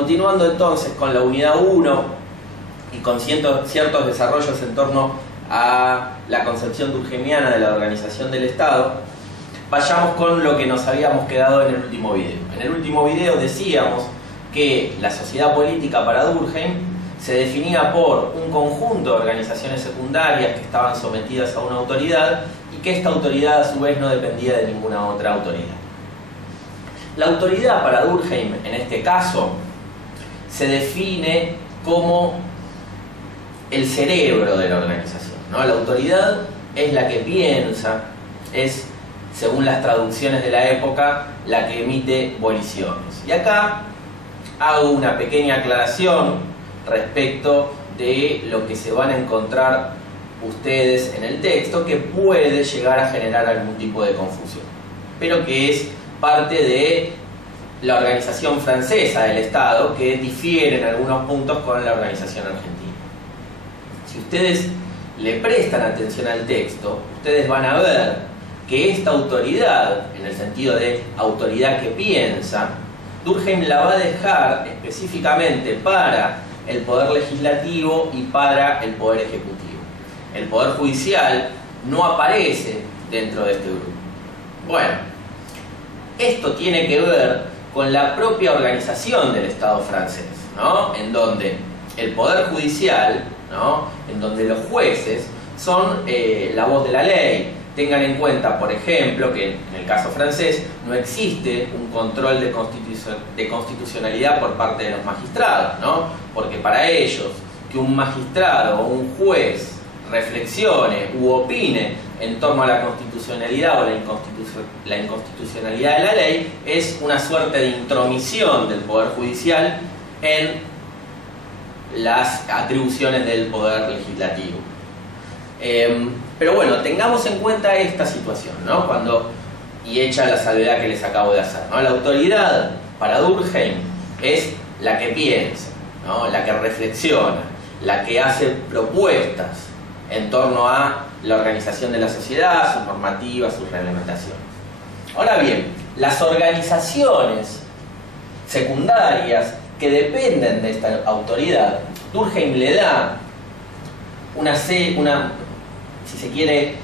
Continuando entonces con la unidad 1 y con ciertos desarrollos en torno a la concepción durkheimiana de la organización del Estado, vayamos con lo que nos habíamos quedado en el último video. En el último video decíamos que la sociedad política para Durkheim se definía por un conjunto de organizaciones secundarias que estaban sometidas a una autoridad y que esta autoridad a su vez no dependía de ninguna otra autoridad. La autoridad para Durkheim, en este caso, se define como el cerebro de la organización, ¿no? La autoridad es la que piensa, es, según las traducciones de la época, la que emite voliciones. Y acá hago una pequeña aclaración respecto de lo que se van a encontrar ustedes en el texto, que puede llegar a generar algún tipo de confusión, pero que es parte de la organización francesa del Estado, que difiere en algunos puntos con la organización argentina. Si ustedes le prestan atención al texto, ustedes van a ver que esta autoridad, en el sentido de autoridad que piensa, Durkheim la va a dejar específicamente para el poder legislativo y para el poder ejecutivo. El poder judicial no aparece dentro de este grupo. Bueno, esto tiene que ver con la propia organización del Estado francés, ¿no? En donde el poder judicial, ¿no? En donde los jueces son la voz de la ley. Tengan en cuenta, por ejemplo, que en el caso francés no existe un control de constitucionalidad por parte de los magistrados, ¿no? Porque para ellos, que un magistrado o un juez reflexione u opine en torno a la constitucionalidad o la inconstitucionalidad de la ley es una suerte de intromisión del Poder Judicial en las atribuciones del Poder Legislativo. Pero bueno, tengamos en cuenta esta situación, ¿no? Y hecha la salvedad que les acabo de hacer, ¿no? La autoridad para Durkheim es la que piensa, ¿no? La que reflexiona, la que hace propuestas en torno a la organización de la sociedad, sus normativas, sus reglamentaciones. Ahora bien, las organizaciones secundarias que dependen de esta autoridad, Durkheim le da si se quiere,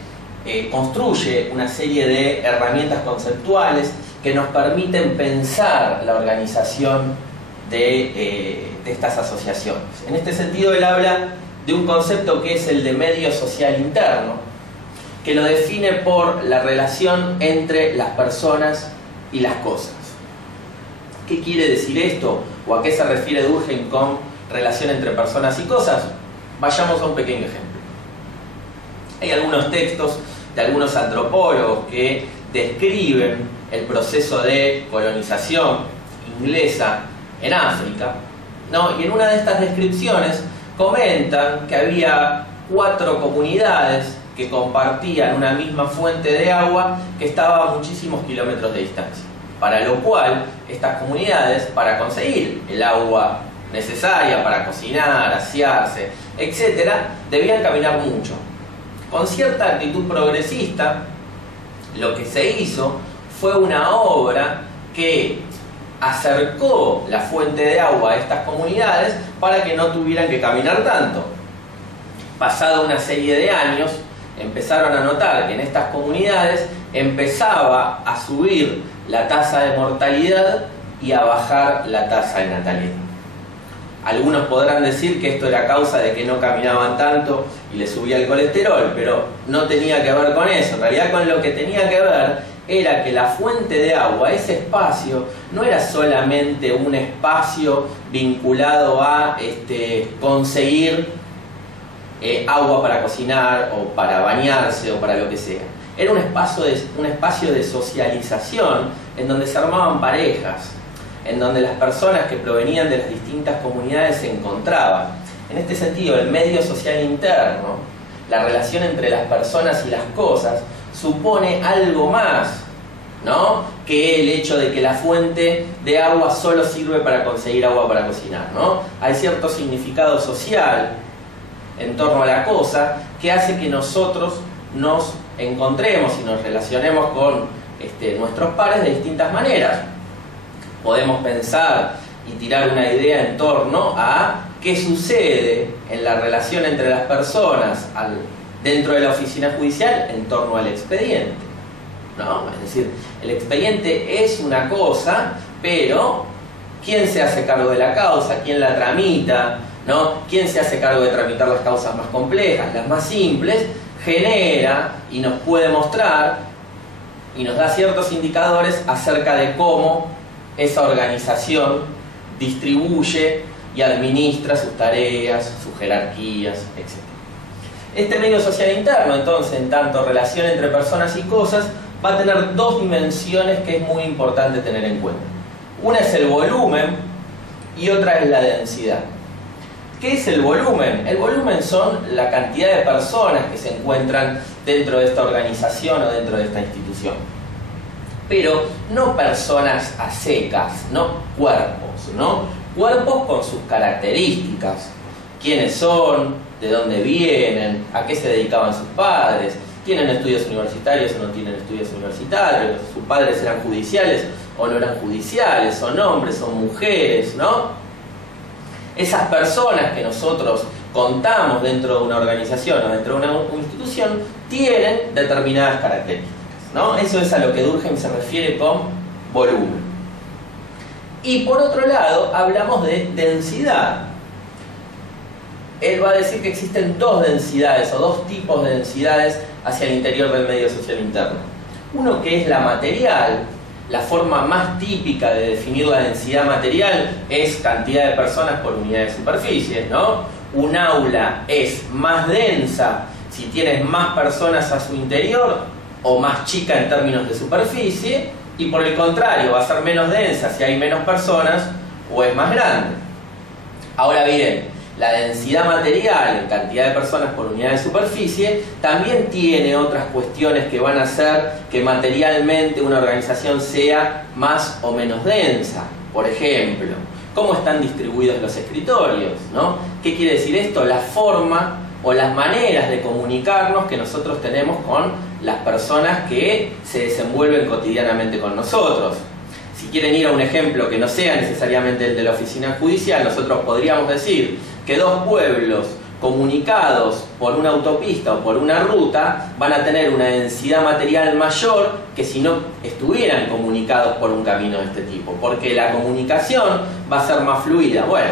construye una serie de herramientas conceptuales que nos permiten pensar la organización de estas asociaciones. En este sentido, él habla de un concepto que es el de medio social interno, que lo define por la relación entre las personas y las cosas. ¿Qué quiere decir esto? ¿O a qué se refiere Durkheim con relación entre personas y cosas? Vayamos a un pequeño ejemplo. Hay algunos textos de algunos antropólogos que describen el proceso de colonización inglesa en África, ¿no? Y en una de estas descripciones comentan que había 4 comunidades que compartían una misma fuente de agua que estaba a muchísimos kilómetros de distancia, para lo cual estas comunidades, para conseguir el agua necesaria para cocinar, asearse, etc., debían caminar mucho. Con cierta actitud progresista, lo que se hizo fue una obra que acercó la fuente de agua a estas comunidades para que no tuvieran que caminar tanto. Pasada una serie de años, empezaron a notar que en estas comunidades empezaba a subir la tasa de mortalidad y a bajar la tasa de natalidad. Algunos podrán decir que esto era causa de que no caminaban tanto y les subía el colesterol, pero no tenía que ver con eso. En realidad, con lo que tenía que ver era que la fuente de agua, ese espacio, no era solamente un espacio vinculado a conseguir agua para cocinar o para bañarse o para lo que sea. Era un espacio de socialización en donde se armaban parejas, en donde las personas que provenían de las distintas comunidades se encontraban. En este sentido, el medio social interno, la relación entre las personas y las cosas, supone algo más, ¿no?, que el hecho de que la fuente de agua solo sirve para conseguir agua para cocinar, ¿no? Hay cierto significado social en torno a la cosa que hace que nosotros nos encontremos y nos relacionemos con nuestros pares de distintas maneras. Podemos pensar y tirar una idea en torno a qué sucede en la relación entre las personas dentro de la oficina judicial en torno al expediente, ¿no? Es decir, el expediente es una cosa, pero ¿quién se hace cargo de la causa? ¿Quién la tramita? ¿No? ¿Quién se hace cargo de tramitar las causas más complejas? Las más simples, genera y nos puede mostrar y nos da ciertos indicadores acerca de cómo esa organización distribuye y administra sus tareas, sus jerarquías, etc. Este medio social interno, entonces, en tanto relación entre personas y cosas, va a tener dos dimensiones que es muy importante tener en cuenta. Una es el volumen y otra es la densidad. ¿Qué es el volumen? El volumen son la cantidad de personas que se encuentran dentro de esta organización o dentro de esta institución. Pero no personas a secas, no cuerpos, ¿no? Cuerpos con sus características. ¿Quiénes son? ¿De dónde vienen? ¿A qué se dedicaban sus padres? ¿Tienen estudios universitarios o no tienen estudios universitarios? ¿Sus padres eran judiciales o no eran judiciales? ¿Son hombres? ¿Son mujeres? ¿No? Esas personas que nosotros contamos dentro de una organización o dentro de una institución tienen determinadas características, ¿no? Eso es a lo que Durkheim se refiere con volumen. Y por otro lado, hablamos de densidad. Él va a decir que existen dos densidades o dos tipos de densidades hacia el interior del medio social interno. Uno que es la material. La forma más típica de definir la densidad material es cantidad de personas por unidad de superficie, ¿no? Un aula es más densa si tienes más personas a su interior o más chica en términos de superficie, y por el contrario va a ser menos densa si hay menos personas o es más grande. Ahora bien, la densidad material en cantidad de personas por unidad de superficie también tiene otras cuestiones que van a hacer que materialmente una organización sea más o menos densa. Por ejemplo, cómo están distribuidos los escritorios, ¿no? ¿Qué quiere decir esto? La forma o las maneras de comunicarnos que nosotros tenemos con las personas que se desenvuelven cotidianamente con nosotros. Si quieren ir a un ejemplo que no sea necesariamente el de la oficina judicial, nosotros podríamos decir que dos pueblos comunicados por una autopista o por una ruta van a tener una densidad material mayor que si no estuvieran comunicados por un camino de este tipo, porque la comunicación va a ser más fluida. Bueno,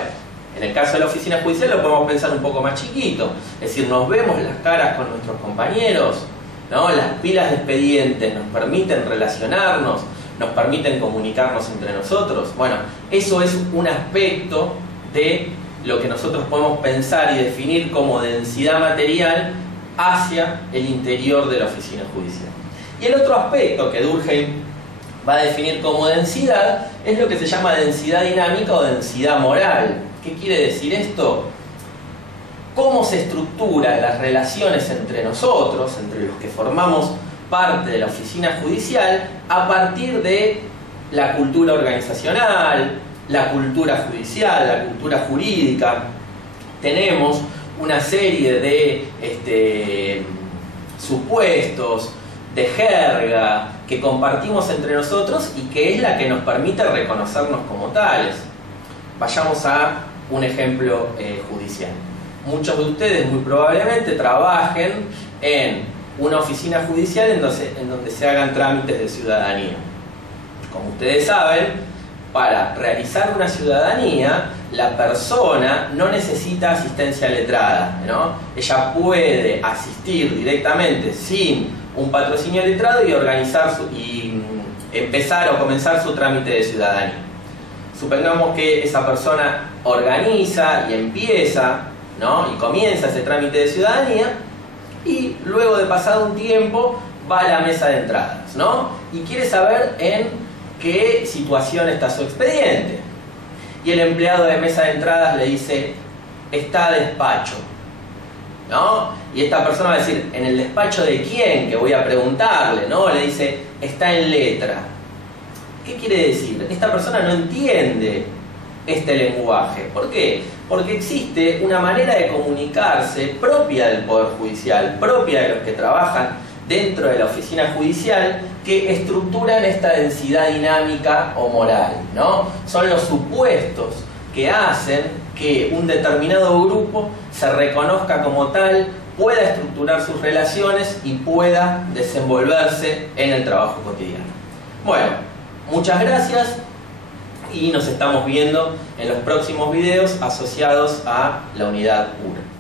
en el caso de la oficina judicial lo podemos pensar un poco más chiquito, es decir, nos vemos las caras con nuestros compañeros, ¿no? Las pilas de expedientes nos permiten relacionarnos, nos permiten comunicarnos entre nosotros. Bueno, eso es un aspecto de lo que nosotros podemos pensar y definir como densidad material hacia el interior de la oficina judicial. Y el otro aspecto que Durkheim va a definir como densidad es lo que se llama densidad dinámica o densidad moral. ¿Qué quiere decir esto? Cómo se estructuran las relaciones entre nosotros, entre los que formamos parte de la oficina judicial, a partir de la cultura organizacional, la cultura judicial, la cultura jurídica. Tenemos una serie de supuestos, de jerga que compartimos entre nosotros y que es la que nos permite reconocernos como tales. Vayamos a un ejemplo judicial. Muchos de ustedes muy probablemente trabajen en una oficina judicial en donde se hagan trámites de ciudadanía. Como ustedes saben, para realizar una ciudadanía, la persona no necesita asistencia letrada, ¿no? Ella puede asistir directamente sin un patrocinio letrado y organizar empezar o comenzar su trámite de ciudadanía. Supongamos que esa persona organiza y empieza, ¿no? Y comienza ese trámite de ciudadanía y luego de pasado un tiempo va a la mesa de entradas, ¿no? Y quiere saber en qué situación está su expediente. Y el empleado de mesa de entradas le dice, está despacho, ¿no? Y esta persona va a decir, ¿en el despacho de quién? Que voy a preguntarle, ¿no? Le dice, está en letra. ¿Qué quiere decir? Esta persona no entiende este lenguaje. ¿Por qué? Porque existe una manera de comunicarse propia del Poder Judicial, propia de los que trabajan dentro de la oficina judicial que estructuran esta densidad dinámica o moral, ¿no? Son los supuestos que hacen que un determinado grupo se reconozca como tal, pueda estructurar sus relaciones y pueda desenvolverse en el trabajo cotidiano. Bueno, muchas gracias y nos estamos viendo en los próximos videos asociados a la unidad 1.